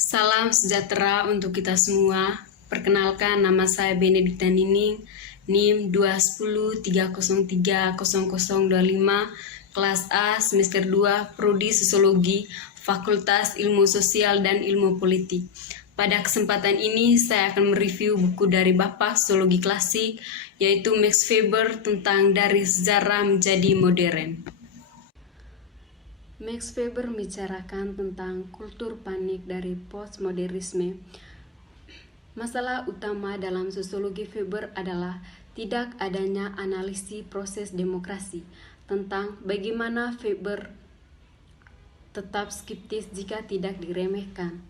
Salam sejahtera untuk kita semua. Perkenalkan, nama saya Benedikta Nining, NIM 21030300025, kelas A, semester 2, Prodi Sosiologi, Fakultas Ilmu Sosial dan Ilmu Politik. Pada kesempatan ini, saya akan mereview buku dari Bapak Sosiologi Klasik, yaitu Max Weber tentang Dari Sejarah Menjadi Modern. Max Weber membicarakan tentang kultur panik dari postmodernisme. Masalah utama dalam sosiologi Weber adalah tidak adanya analisis proses demokrasi, tentang bagaimana Weber tetap skeptis jika tidak diremehkan.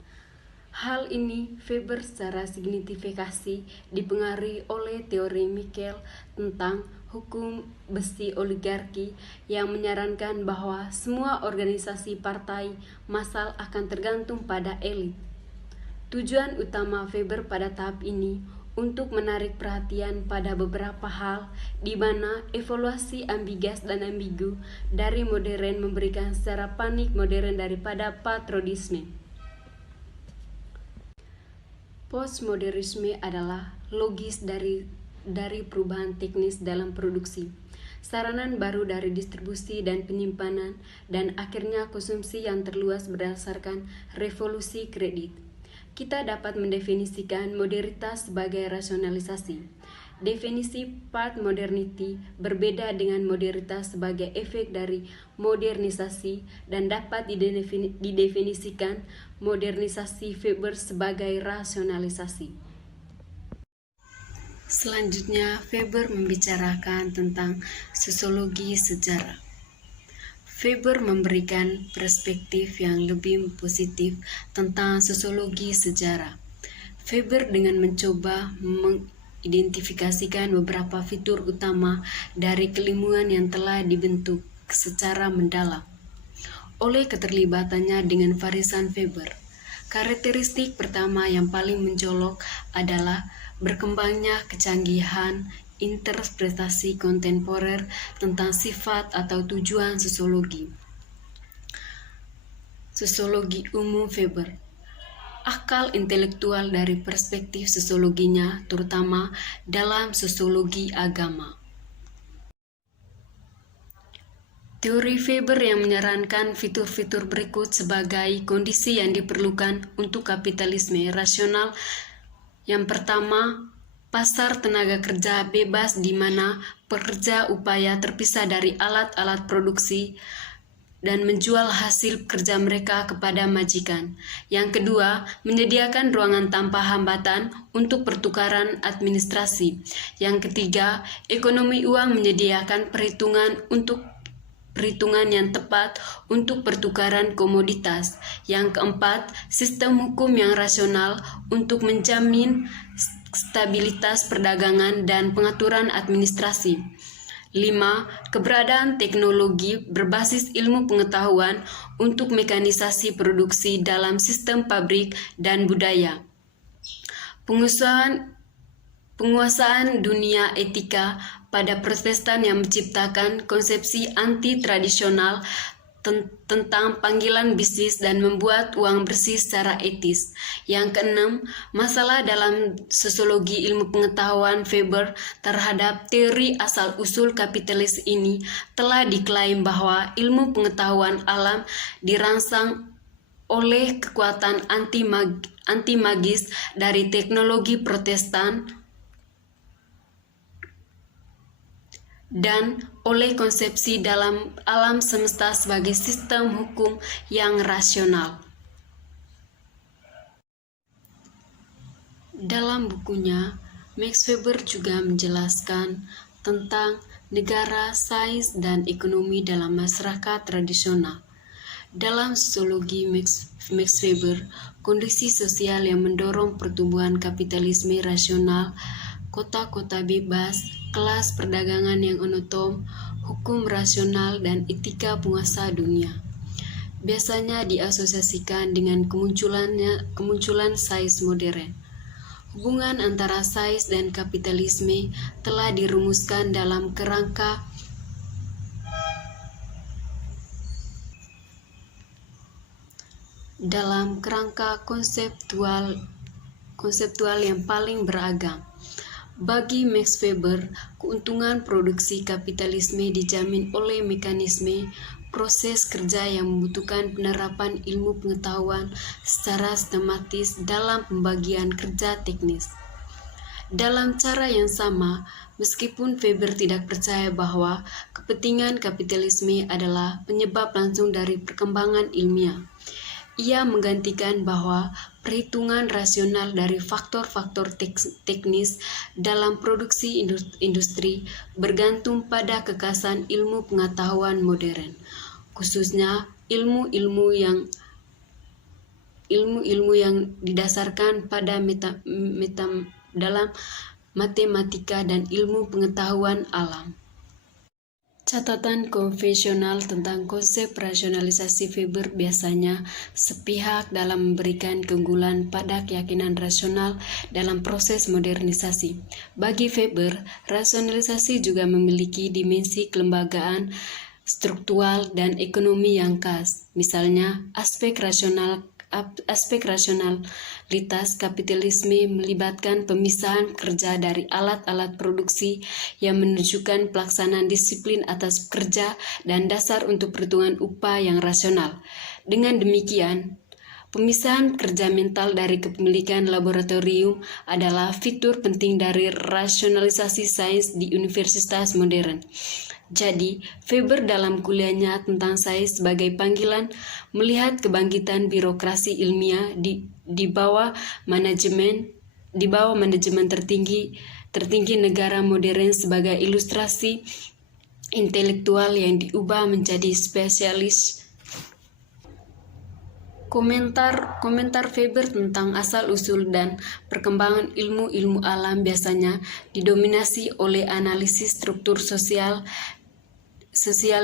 Hal ini Weber secara signifikasi dipengaruhi oleh teori Michel tentang hukum besi oligarki yang menyarankan bahwa semua organisasi partai massal akan tergantung pada elit. Tujuan utama Weber pada tahap ini untuk menarik perhatian pada beberapa hal di mana evaluasi ambigas dan ambigu dari modern memberikan secara panik modern daripada patriotisme. Postmodernisme adalah logis dari perubahan teknis dalam produksi, saranan baru dari distribusi dan penyimpanan, dan akhirnya konsumsi yang terluas berdasarkan revolusi kredit. Kita dapat mendefinisikan modernitas sebagai rasionalisasi. Definisi part modernity berbeda dengan modernitas sebagai efek dari modernisasi dan dapat didefinisikan modernisasi Weber sebagai rasionalisasi. Selanjutnya, Weber membicarakan tentang sosiologi sejarah. Weber memberikan perspektif yang lebih positif tentang sosiologi sejarah. Weber dengan mencoba mengidentifikasikan beberapa fitur utama dari keilmuan yang telah dibentuk secara mendalam oleh keterlibatannya dengan varisan Weber. Karakteristik pertama yang paling mencolok adalah berkembangnya kecanggihan interpretasi kontemporer tentang sifat atau tujuan sosiologi. Sosiologi umum Weber. Akal intelektual dari perspektif sosiologinya, terutama dalam sosiologi agama. Teori Weber yang menyarankan fitur-fitur berikut sebagai kondisi yang diperlukan untuk kapitalisme rasional. Yang pertama, pasar tenaga kerja bebas di mana pekerja upaya terpisah dari alat-alat produksi dan menjual hasil kerja mereka kepada majikan. Yang kedua, menyediakan ruangan tanpa hambatan untuk pertukaran administrasi. Yang ketiga, ekonomi uang menyediakan perhitungan yang tepat untuk pertukaran komoditas. Yang keempat, sistem hukum yang rasional untuk menjamin stabilitas perdagangan dan pengaturan administrasi. 5. Keberadaan teknologi berbasis ilmu pengetahuan untuk mekanisasi produksi dalam sistem pabrik dan budaya. Penguasaan dunia etika pada Protestan yang menciptakan konsepsi anti-tradisional tentang panggilan bisnis dan membuat uang bersih secara etis. Yang keenam, masalah dalam sosiologi ilmu pengetahuan Weber terhadap teori asal-usul kapitalis ini telah diklaim bahwa ilmu pengetahuan alam dirangsang oleh kekuatan anti-magis dari teknologi Protestan dan oleh konsepsi dalam alam semesta sebagai sistem hukum yang rasional. Dalam bukunya, Max Weber juga menjelaskan tentang negara, sains, dan ekonomi dalam masyarakat tradisional. Dalam sosiologi Max Weber, kondisi sosial yang mendorong pertumbuhan kapitalisme rasional, kota-kota bebas, kelas perdagangan yang otonom, hukum rasional, dan etika penguasa dunia. Biasanya diasosiasikan dengan kemunculan sains modern. Hubungan antara sains dan kapitalisme telah dirumuskan dalam kerangka dalam kerangka konseptual yang paling beragam. Bagi Max Weber, keuntungan produksi kapitalisme dijamin oleh mekanisme proses kerja yang membutuhkan penerapan ilmu pengetahuan secara sistematis dalam pembagian kerja teknis. Dalam cara yang sama, meskipun Weber tidak percaya bahwa kepentingan kapitalisme adalah penyebab langsung dari perkembangan ilmiah, ia menggantikan bahwa perhitungan rasional dari faktor-faktor teknis dalam produksi industri bergantung pada kekasan ilmu pengetahuan modern, khususnya ilmu-ilmu yang didasarkan pada dalam matematika dan ilmu pengetahuan alam. Catatan konvensional tentang konsep rasionalisasi Weber biasanya sepihak dalam memberikan keunggulan pada keyakinan rasional dalam proses modernisasi. Bagi Weber, rasionalisasi juga memiliki dimensi kelembagaan, struktural, dan ekonomi yang khas. Misalnya, aspek rasionalitas kapitalisme melibatkan pemisahan kerja dari alat-alat produksi yang menunjukkan pelaksanaan disiplin atas kerja dan dasar untuk perhitungan upah yang rasional. Dengan demikian, pemisahan kerja mental dari kepemilikan laboratorium adalah fitur penting dari rasionalisasi sains di universitas modern. Jadi, Weber dalam kuliahnya tentang sains sebagai panggilan melihat kebangkitan birokrasi ilmiah di bawah manajemen tertinggi negara modern sebagai ilustrasi intelektual yang diubah menjadi spesialis. Komentar Weber tentang asal-usul dan perkembangan ilmu alam biasanya didominasi oleh analisis struktur sosial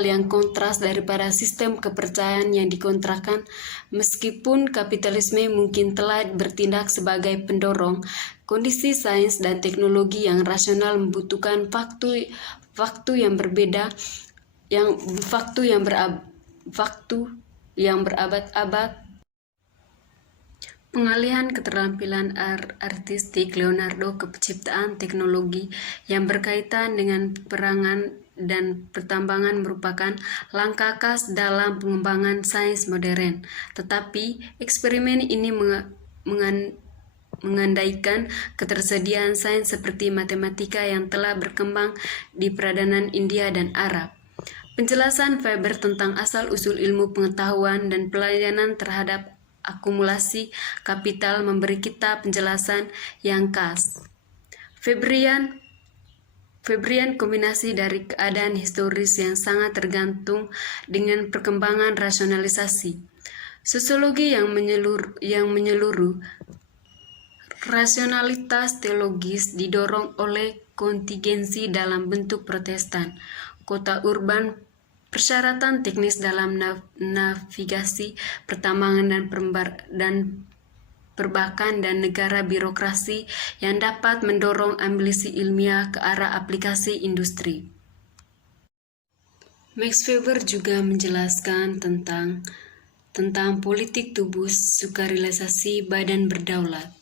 yang kontras daripada sistem kepercayaan yang dikontrakan. Meskipun kapitalisme mungkin telah bertindak sebagai pendorong, kondisi sains dan teknologi yang rasional membutuhkan fakta yang berbeda, fakta yang berabad-abad. Pengalihan keterampilan artistik Leonardo ke penciptaan teknologi yang berkaitan dengan perangan dan pertambangan merupakan langkah khas dalam pengembangan sains modern. Tetapi eksperimen ini mengandaikan ketersediaan sains seperti matematika yang telah berkembang di peradaban India dan Arab. Penjelasan Weber tentang asal-usul ilmu pengetahuan dan pelayanan terhadap akumulasi kapital memberi kita penjelasan yang khas. Weberian kombinasi dari keadaan historis yang sangat tergantung dengan perkembangan rasionalisasi. Sosiologi yang menyeluruh, rasionalitas teologis didorong oleh kontingensi dalam bentuk Protestan, kota urban, persyaratan teknis dalam navigasi, pertambangan dan perbankan dan negara birokrasi yang dapat mendorong ambisi ilmiah ke arah aplikasi industri. Max Weber juga menjelaskan tentang politik tubuh sukarelaksasi badan berdaulat.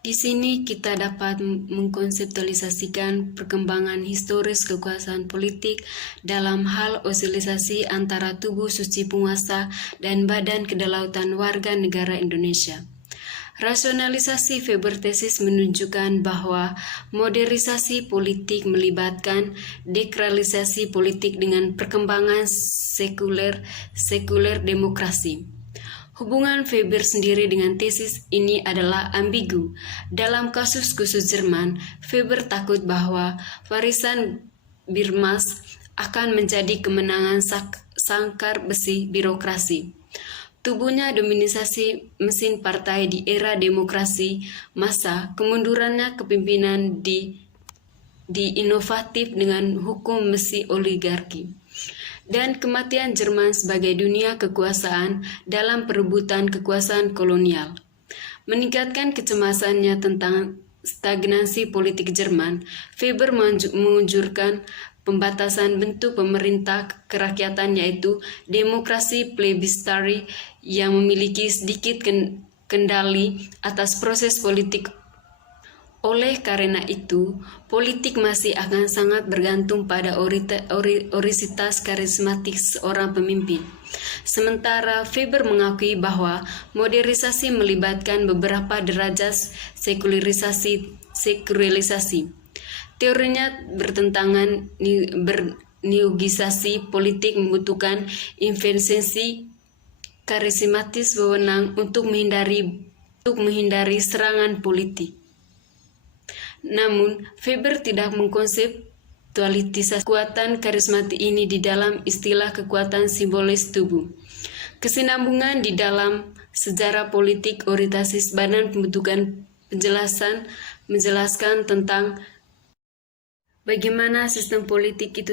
Di sini kita dapat mengkonseptualisasikan perkembangan historis kekuasaan politik dalam hal osilisasi antara tubuh suci penguasa dan badan kedaulatan warga negara Indonesia. Rasionalisasi Weber tesis menunjukkan bahwa modernisasi politik melibatkan dekralisasi politik dengan perkembangan sekuler demokrasi. Hubungan Weber sendiri dengan tesis ini adalah ambigu. Dalam kasus khusus Jerman, Weber takut bahwa warisan Birmas akan menjadi kemenangan sangkar besi birokrasi. Tubuhnya dominasi mesin partai di era demokrasi massa, kemundurannya kepemimpinan di inovatif dengan hukum besi oligarki, dan kematian Jerman sebagai dunia kekuasaan dalam perebutan kekuasaan kolonial. Meningkatkan kecemasannya tentang stagnasi politik Jerman, Weber menganjurkan pembatasan bentuk pemerintah kerakyatan, yaitu demokrasi plebiscitary yang memiliki sedikit kendali atas proses politik. Oleh karena itu, politik masih akan sangat bergantung pada orisitas karismatik seorang pemimpin. Sementara Weber mengakui bahwa modernisasi melibatkan beberapa derajat sekularisasi. Teorinya bertentangan. Berneogisasi politik membutuhkan intervensi karismatis wewenang untuk menghindari serangan politik. Namun, Weber tidak mengkonseptualisasi kekuatan karismatik ini di dalam istilah kekuatan simbolis tubuh. Kesinambungan di dalam sejarah politik orientasis badan membutuhkan menjelaskan tentang bagaimana sistem politik itu